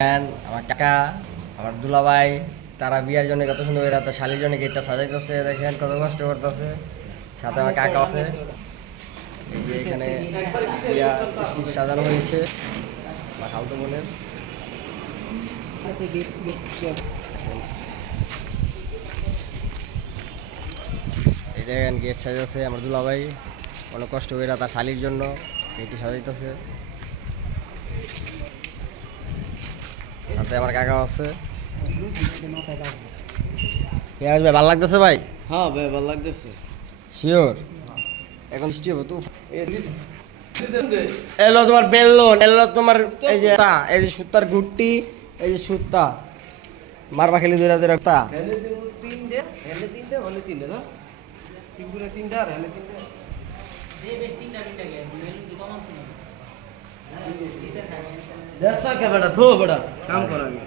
আমার কাকা, আমার দুলাভাই, তারা বিয়ার জন্য কত সুন্দর করে শালির জন্য গেটটা সাজাইতেছে, দেখেন কত কষ্ট করতেছে। সাথে আমার কাকা আছে, এই যে এখানে বিয়া স্টেজ সাজানো হয়েছে আমার খালতো বোনের। এই দেখেন গেট সাজাইতেছে আমার দুলাভাই, অনেক কষ্ট করে তার শালির জন্য গেটটি সাজাইতেছে। সাথে আমার কাকা আছে। ভাই ভালো লাগতেছে ভাই? হ্যাঁ ভাই ভালো লাগতেছে। শিওর? এখন বৃষ্টি হবে তো। এলো তোমার বেলুন, এলো তোমার এই যে এই যে সুতার গুট্টি, এই যে সুতা মারবা খেলি দুই রাতে রাখতা। হেলে দিব তিনটে, হেলে তিনটে, হলে তিনটে না? তিনটে তিনটে আর হেলে তিনটে। এই বেশ তিনটা তিনটা গে, বেলুন কি কম আছে না? হ্যাঁ, তিনটা খাই। 10 লাখ বেটা, থো বেটা, কাম কর আগে।